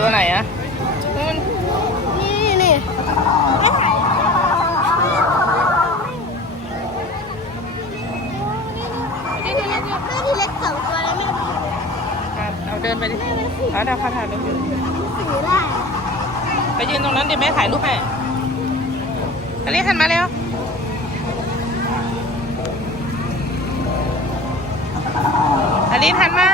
ตัวไหนอะนู่นนี่นี่ไม่ถ่ายแม่ที่เล็กสองตัวแล้วแม่ที่อะเอาเดินไปดิเอาดาวพาถ่ายรูปอยู่สีได้ไปยืนตรงนั้นดิแม่ถ่ายรูปให้อลิหันมาเร็วอลิหันมา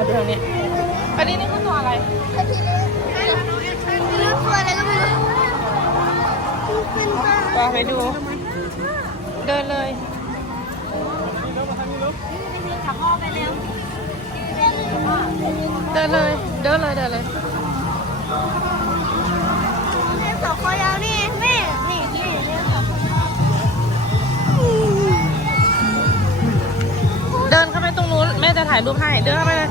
มาดูทางนี้ อันนี้นี่คือตัวอะไรอาทิตย์นี้ไม่รู้ตัวอะไรก็ไม่รู้ขึ้นมาก็ไปดู เดินเลยเดินเลย เดินเลย เดินเลย จะถ่ายรูปให้ เดินเข้าไปเลย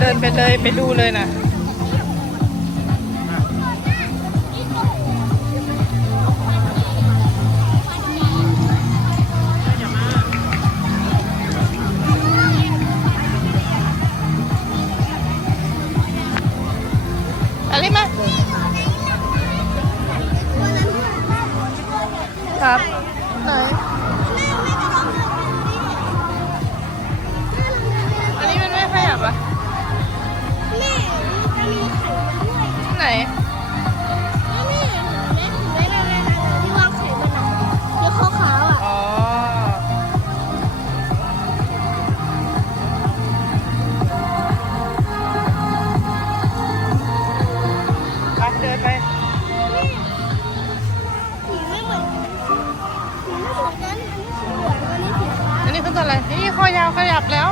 เดินไปเลยไปดูเลยนะอะไรมาครับ ยาวขยับแล้ว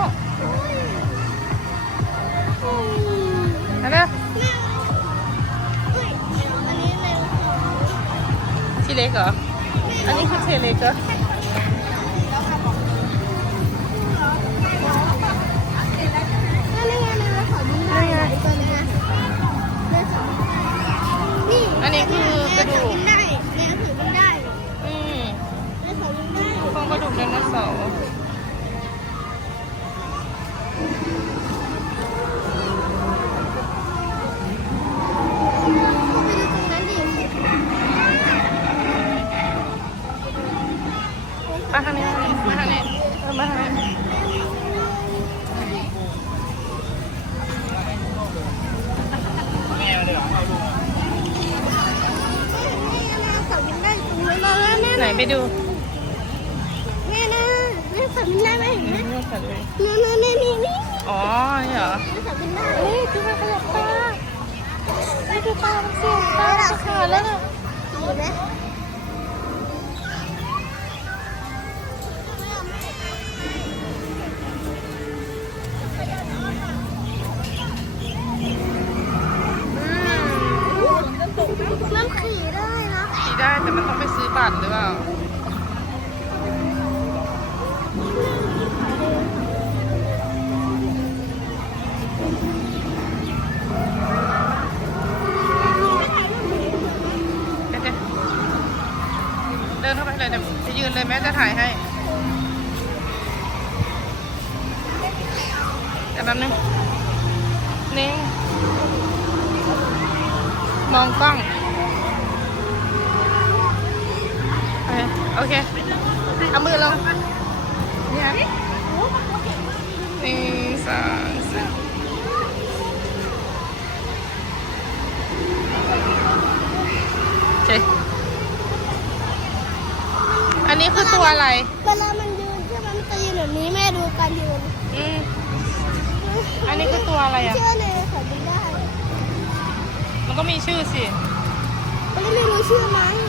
อืมอันนี้แม่เอ้ยอันนี้แมวทีเล็กเหรอ อันนี้คือเทเล็กเหรอ มาทางนี้เออมาทางนี้ไหนไปดูแม่นะแม่ขับบินได้ไหมเห็นไหมนี่ยกสัตว์เลยนี่นี่นี่นี่อ๋อนี่เหรอแม่ขับบินได้เฮ้ยดูมันขยับตาเฮ้ยดูตามันเสียงตามันจะขาดแล้วน่ะเห็นไหม ได้แต่มันต้องไปซื้อบัตรหรือเปล่าเดี๋ยวๆเดินเข้าไปเลยเดี๋ยวจะยืนเลยแม่จะถ่ายให้แต่แป๊บนึงนิ่งมองกล้อง โอเคโอเค เอามือลงเนี่ยหนึ่งสองสามโอเค อันนี้คือตัวอะไร เวลามันยืนใช่ไหมมันจะยืนแบบนี้แม่ดูการยืนอืมอันนี้คือตัวอะไรอะเชื่อเลยขับบินได้ มันก็มีชื่อสิไปมันไม่รู้ชื่อมัน